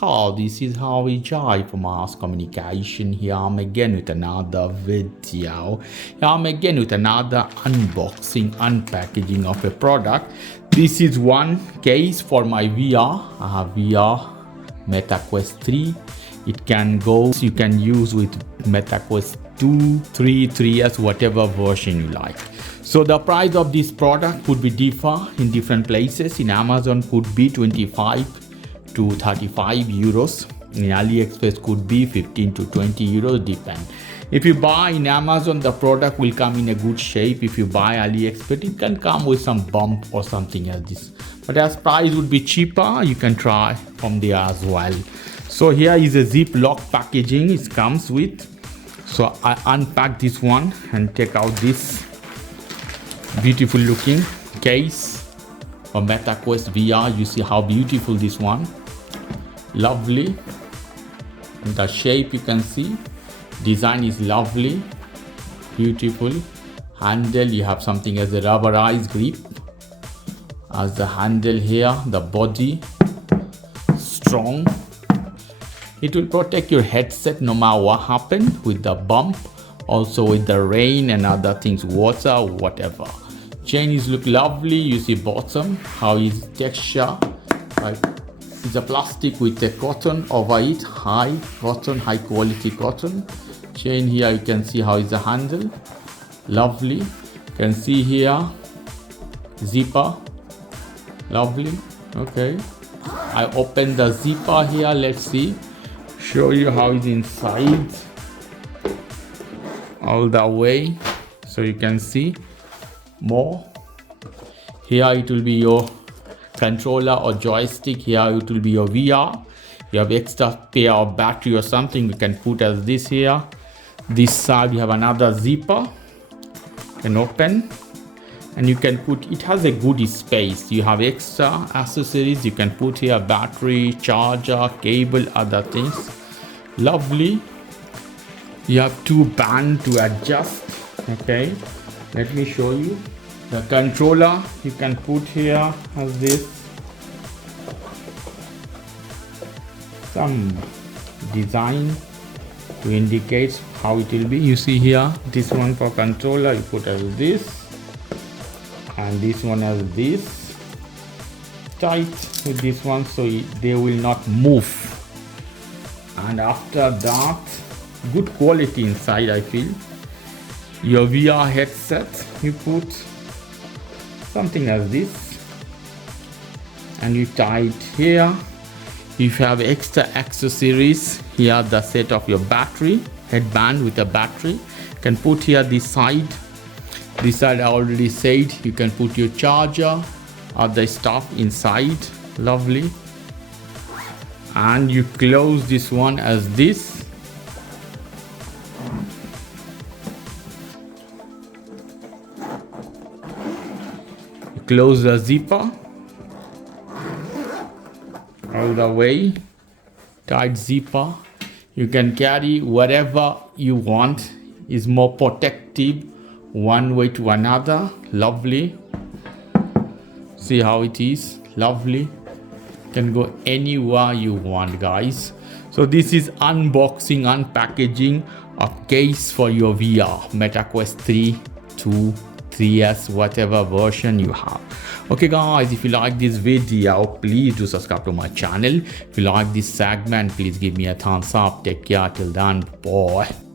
How this is how we jive from mass communication. Here I'm again with another video. Here I'm again with another unboxing, unpackaging of a product. This is one case for my VR. I have VR Meta Quest 3. It can go, you can use with Meta Quest 2, 3, 3S, whatever version you like. So the price of this product could be differ in different places. In Amazon could be 25 to 35 euros. In AliExpress could be 15 to 20 euros, depend. If you buy in Amazon, the product will come in a good shape. If you buy AliExpress, it can come with some bump or something like this. But as price would be cheaper, you can try from there as well. So here is a Ziploc packaging it comes with. So I unpack this one and take out this beautiful looking case for Meta Quest VR. You see how beautiful this one, lovely. And the shape you can see, design is lovely, beautiful. Handle, you have something as a rubberized grip as the handle here. The body strong. It will protect your headset no matter what happened with the bump, also with the rain and other things, water, whatever. Chain is look lovely. You see bottom, how is texture, right? It's a plastic with a cotton over it, high cotton, high quality cotton. Chain here, you can see how is the handle, lovely. You can see here, zipper, lovely. Okay, I open the zipper here, let's see. Show you how it's inside all the way, so you can see more. Here it will be your controller or joystick. Here it will be your VR. You have extra pair of battery or something, you can put as this here. This side you have another zipper, you can open and you can put, it has a good space. You have extra accessories, you can put here battery, charger, cable, other things. Lovely. You have two bands to adjust. Okay, let me show you. The controller you can put here as this. Some design to indicate how it will be. You see here, this one for controller you put as this, and this one as this. Tight with this one so they will not move. And after that, good quality inside, I feel. Your VR headset, you put something as this and you tie it here. If you have extra accessories, here the set of your battery, headband with a battery. You can put here this side. This side I already said, you can put your charger, other stuff inside, lovely. And you close this one as this. You close the zipper all the way, tight zipper. You can carry whatever you want, is more protective one way to another, lovely. See how it is, lovely. Can go anywhere you want, guys. So this is unboxing, unpackaging of case for your VR Meta Quest 3, 2, 3S, whatever version you have. Okay guys, if you like this video, please do subscribe to my channel. If you like this segment, please give me a thumbs up. Take care till then, bye.